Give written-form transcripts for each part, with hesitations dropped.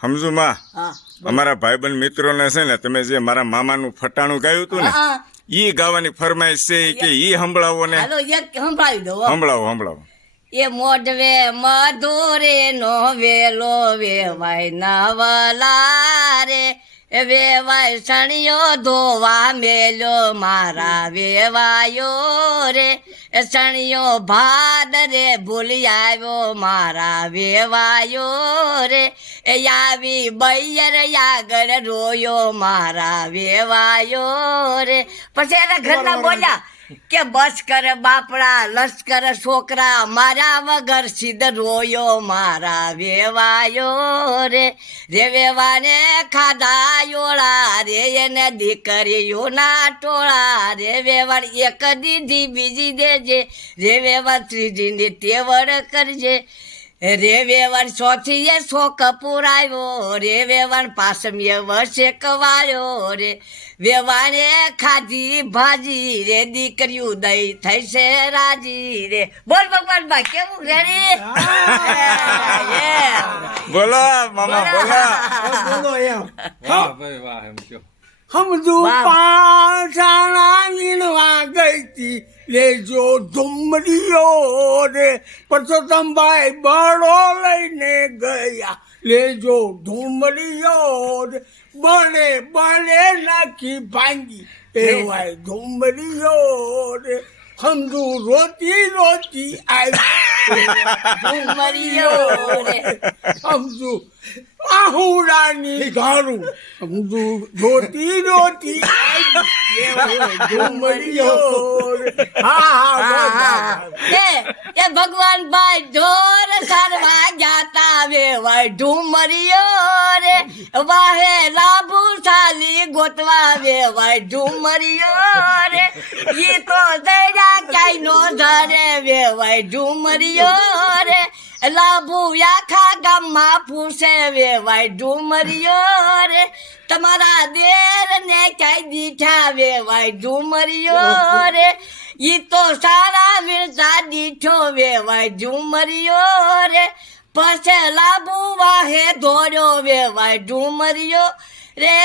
સમજુ માં હા અમારા ભાઈબંધ મિત્રોને છે ને તમે જે મારા મામાનું ફટાણું ગાયું હતું ને હા ઈ ગાવાની ફરમાઈશ છે કે ઈ સંભળાવો ને હાલો એક સંભળાવી દો હો. સંભળાવો એ મોઢવે મધુરે નો વેલો વેવાય નવલા રે વેવાય સણિયો ધોવા મેલ્યો મારા વેવાયો રે સણિયો ભાદ રે ભૂલી આવ્યો મારા વેવાયો રે આવી બૈયર આગળ રોયો મારા વેવાયો રે પછી એના ઘરના બોલ્યા કે બસ કરે બાપડા લશ્કર છોકરા મારા વગર સીધ રોયો મારા વેવાયો રે વેવાને ખાધા યોળા રે એને દીકરીઓના ટોળા રે વેવાણ એક દીધી બીજી દેજે રે વેવાણ ત્રીજીની તેવડ કરજે રે વેવાણ ચોથીએ શોક પુરાયો રે વેવાણ પાસમીએ વર્ષે કવાયો રે વેવાણે ખાધી ભાજી રે દીકરીઓ દઈ થઈ છે રાજી રે બોલ ભગવાન ભાઈ કેવું રેડી બોલો મામા બોલો બોલો એમ વાહ ભાઈ વાહ એમ કયો સમજુ વાહ. પાછાણા વીણવા ગઈ તી લેજો ધુમરીઓ રે પરસોત્તમભાઈ બળો લઈને ગયા લેજો ધુમરીઓ રે બળે બળે નાખી ભાંગી એવાય ધુમરીઓ રે સમજુ રોતી રોતી આવી મરિયો રે સમજુ આહુડાની ગારું સમજુ રોતી રોતી એ ભગવાન ભાઈ ઢોર સરવા જાતા વેવાય ઢુમરિયો રે વાહે લાભુ સાલી ગોતવા વેવાય ઢુમરિયો રે ઈ તો દયા કાઈ નો ધરે વેવાય ઢુમરિયો રે લાભુ આખા ગામમાં પૂછે વેવાય ઢુમરિયો રે તમારા દેર ને કઈ દીઠા વેવાય ઢુમરિયો રે ઈ તો સારા વિરસા દીઠો વેવાય ઢુમરિયો રે પછી લાભુ વાહે ધોર્યો વેવાય ઢુમરિયો રે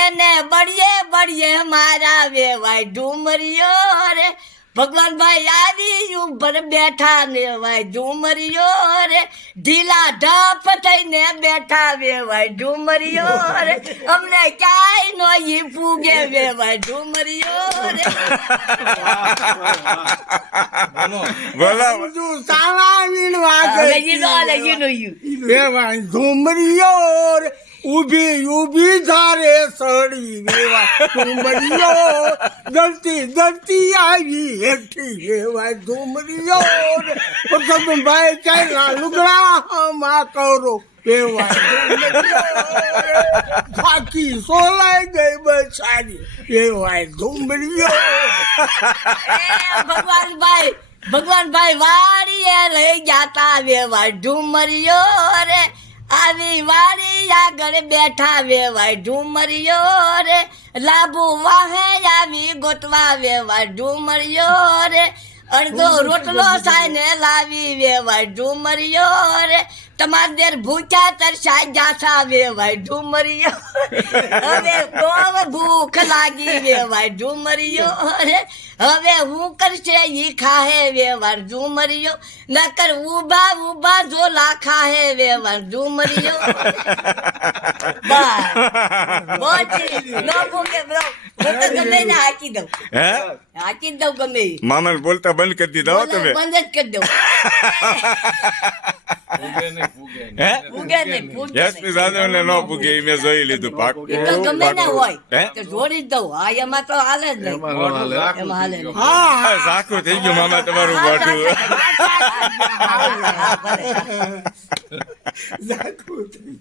એને બળીએ બળીએ મારા વેવાય ઢુમરિયો રે ભગવાન ભાઈ આવી ઉપર બેઠા ને વાય ઢુમરિયો રે ઢીલા ઢપ થઈને બેઠા વેવાય ઢુમરિયો રે અમને ક્યાંય નો ઈ ફૂગે વેવાય ઢુમરિયો રે બોલો સમજુ સારા વીણવા હવે ગઈ ઈ નો લે ઈ નો ઈ વેવાય ધુમરીયો રે ઊભી ઊભી ધારે સડી વેવાય ધુમરીયો દલતી દલતી આવી હેઠી વેવાય ધુમરીયો રે પરસોત્તમભાઈ ચાલ્યા લુગડા માં કરો વેવાય ધુમરીયો રે થાકી સોલાઈ ગઈ બસારી વેવાય ધુમરીયો ભગવાન ભાઈ વાડીએ લઈ જાતા વેવાય ઢુમરિયો રે આવી વાડી આગળ બેઠા વેવાય ઢુમરિયો રે લાભુ વાહે આવી ગોતવા વેવાય ઢુમરિયો રે અડધો રોટલો સાઈને લાવી વેવાય ઢુમરિયો રે તમાર દેર ભૂખ્યા તરસાઈ જાસા વેવાય ઢુમરિયો હવે બહુ ભૂખ લાગી વેવાય ઢુમરિયો રે હવે હું કરશે ઈ ખાહે વેવાય ઢુમરિયો નકર ઉભા ઉભા ઝોલા ખાહે વેવાય ઢુમરિયો બસ બોચી નો ભૂખે બ્રો હું તો ગમે ને હાકી દઉં હે હાકી દઉં ગમે ઈ. મામાને બોલતા બંધ કરી દીધા હો તમે બંધ જ કરી દઉં ફૂગે નહીં ફૂગે નહીં. હે ફૂગે નહીં ફૂગે યશની જાદવને ન પૂગે ઈ મેં જોઈ લીધું પાકું એ તો ગમે ના હોય હે તો જોડી જ દઉં હા એમાં તો હાલે જ નહીં એમાં નો હાલે. એમાં હાલે નહીં. હા સાખું થઈ ગયું મામા તમારું મોઢું હા, ભલે. ઝાકું થઈ